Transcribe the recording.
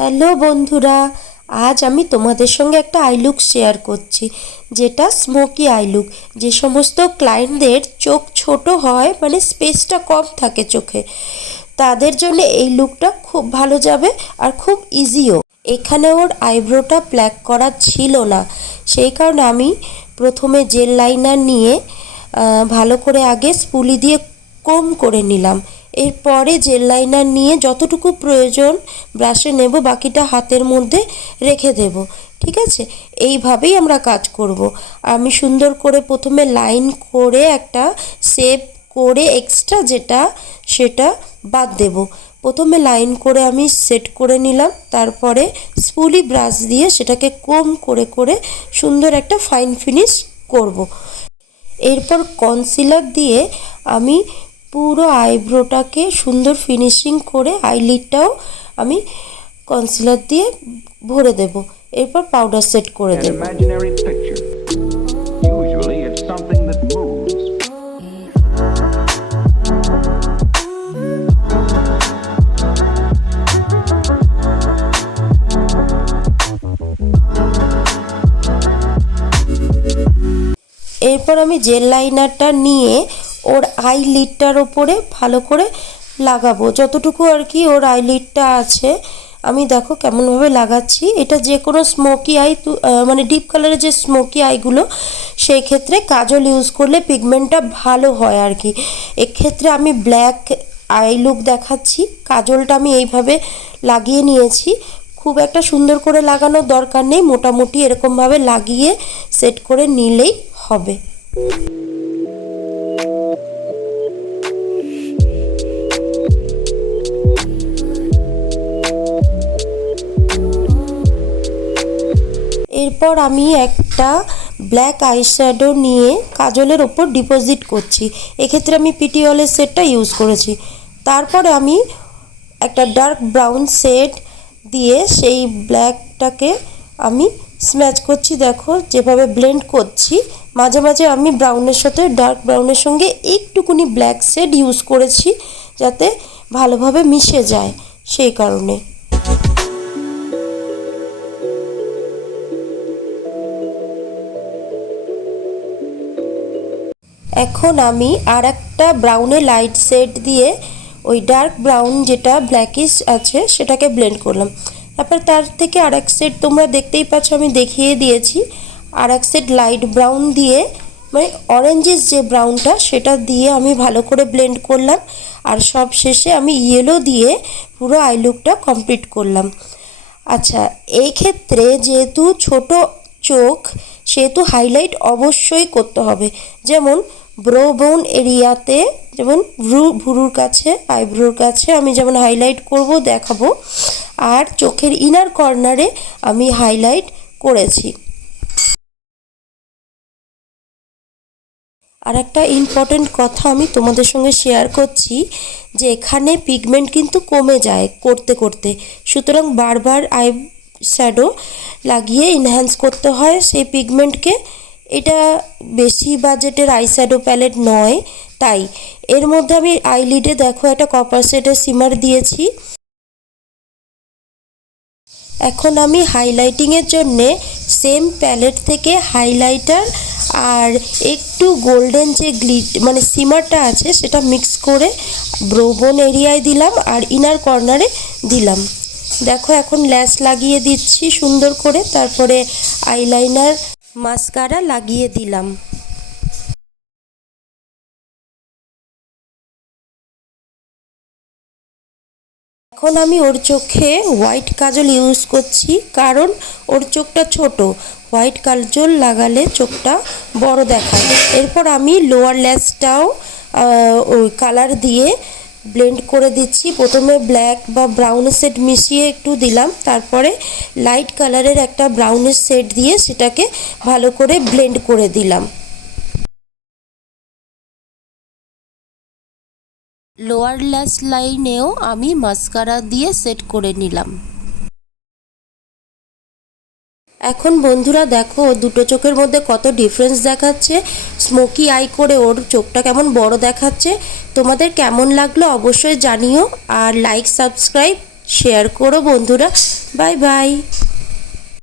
Hello বন্ধুরা, আজ আমি তোমাদের সঙ্গে একটা আই লুক শেয়ার করছি, যেটা স্মোকি আই লুক। যে সমস্ত ক্লায়েন্টদের চোখ ছোট হয়, মানে স্পেসটা কম থাকে চোখে, তাদের জন্য এই লুকটা খুব ভালো যাবে আর খুব ইজিও। এখানে ওর আইব্রোটা প্ল্যাক করা ছিল না, সেই কারণে আমি প্রথমে জেল লাইনার নিয়ে ভালো করে আগে স্পুলি দিয়ে কম করে নিলাম। এরপরে জেল লাইনার নিয়ে যতটুকু প্রয়োজন ব্রাশে নেব, বাকিটা হাতের মধ্যে রেখে দেব। ঠিক আছে, এইভাবেই আমরা কাজ করব। আমি সুন্দর করে প্রথমে লাইন করে একটা শেপ করে এক্সট্রা যেটা সেটা বাদ দেব। প্রথমে লাইন করে আমি সেট করে নিলাম, তারপরে স্পুলি ব্রাশ দিয়ে সেটাকে কম করে করে সুন্দর একটা ফাইন ফিনিশ করব। এরপর কনসিলার দিয়ে আমি পুরো আইব্রোটাকে সুন্দর ফিনিশিং করে আইলিডটাও আমি কনসিলার দিয়ে ভরে দেব। এরপর পাউডার সেট করে দেব। এরপর আমি জেল লাইনারটা নিয়ে ওর আইলিডটার ওপরে ভালো করে লাগাবো, যতটুকু আর কি ওর আইলিডটা আছে। আমি দেখো কেমনভাবে লাগাচ্ছি। এটা যে কোনো স্মোকি আই, মানে ডিপ কালারের যে স্মোকি আইগুলো, সেই ক্ষেত্রে কাজল ইউজ করলে পিগমেন্টটা ভালো হয় আর কি। এক্ষেত্রে আমি ব্ল্যাক আই লুক দেখাচ্ছি। কাজলটা আমি এইভাবে লাগিয়ে নিয়েছি। খুব একটা সুন্দর করে লাগানোর দরকার নেই, মোটামুটি এরকমভাবে লাগিয়ে সেট করে নিলেই হবে। এরপর আমি একটা ব্ল্যাক আইশ্যাডো নিয়ে কাজলের ওপর ডিপোজিট করছি। এক্ষেত্রে আমি পিটিওয়ালের সেটটা ইউজ করেছি। তারপরে আমি একটা ডার্ক ব্রাউন শেড দিয়ে সেই ব্ল্যাকটাকে আমি স্ম্যাচ করছি। দেখো যেভাবে ব্লেন্ড করছি, মাঝে মাঝে আমি ব্রাউনের সাথে ডার্ক ব্রাউনের সঙ্গে একটুকুনি ব্ল্যাক শেড ইউজ করেছি, যাতে ভালোভাবে মিশে যায়, সেই কারণে। এখন আমি আর একটা ব্রাউনের লাইট শেড দিয়ে ওই ডার্ক ব্রাউন যেটা ব্ল্যাকিশ আছে সেটাকে ব্লেন্ড করলাম। তারপর তার থেকে আর এক শেড তোমরা দেখতেই পাচ্ছ, আমি দেখিয়ে দিয়েছি। আর এক শেড লাইট ব্রাউন দিয়ে, মানে অরেঞ্জিস যে ব্রাউনটা, সেটা দিয়ে আমি ভালো করে ব্লেন্ড করলাম। আর সব শেষে আমি ইয়েলো দিয়ে পুরো আই লুকটা কমপ্লিট করলাম। আচ্ছা, এই ক্ষেত্রে যেহেতু ছোট চোখ, সেহেতু হাইলাইট অবশ্যই করতে হবে। যেমন ব্রো বোন এরিয়াতে, যেমন ভুরুর কাছে, আইব্রোর কাছে আমি যেমন হাইলাইট করব দেখাবো, আর চোখের ইনার কর্নারে আমি হাইলাইট করেছি। আর একটা ইম্পর্টেন্ট কথা আমি তোমাদের সঙ্গে শেয়ার করছি, যে এখানে পিগমেন্ট কিন্তু কমে যায় করতে করতে, সুতরাং বারবার আই শ্যাডো লাগিয়ে এনহ্যান্স করতে হয় সেই পিগমেন্টকে। এটা বেশি বাজেটের আই শ্যাডো প্যালেট নয়, তাই এর মধ্যে আমি আইলিডে দেখো একটা কপার শেডের সিমার দিয়েছি। এখন আমি হাইলাইটিংয়ের জন্যে সেম প্যালেট থেকে হাইলাইটার আর একটু গোল্ডেন যে মানে সিমারটা আছে সেটা মিক্স করে ব্রোবোন এরিয়ায় দিলাম আর ইনার কর্নারে দিলাম। দেখো এখন ল্যাশ লাগিয়ে দিচ্ছি সুন্দর করে, তারপরে আইলাইনার মাস্কারা লাগিয়ে দিলাম। এখন আমি ওর চোখে হোয়াইট কাজল ইউজ করছি, কারণ ওর চোখটা ছোট, হোয়াইট কাজল লাগালে চোখটা বড় দেখায়। এরপর আমি লোয়ার ল্যাশটাও ওই কালার দিয়ে ব্লেন্ড করে দিচ্ছি। প্রথমে ব্ল্যাক বা ব্রাউনের শেড মিশিয়ে একটু দিলাম, তারপরে লাইট কালারের একটা ব্রাউনের শেড দিয়ে সেটাকে ভালো করে ব্লেন্ড করে দিলাম। লোয়ার ল্যাশ লাইনেও আমি মাস্কারা দিয়ে সেট করে নিলাম। এখন বন্ধুরা দেখো দুটো চোখের মধ্যে কত ডিফারেন্স দেখাচ্ছে। স্মোকি আই করে ওর চোখটা কেমন বড় দেখাচ্ছে। তোমাদের কেমন লাগলো অবশ্যই জানিও, আর লাইক সাবস্ক্রাইব শেয়ার করো বন্ধুরা। Bye bye.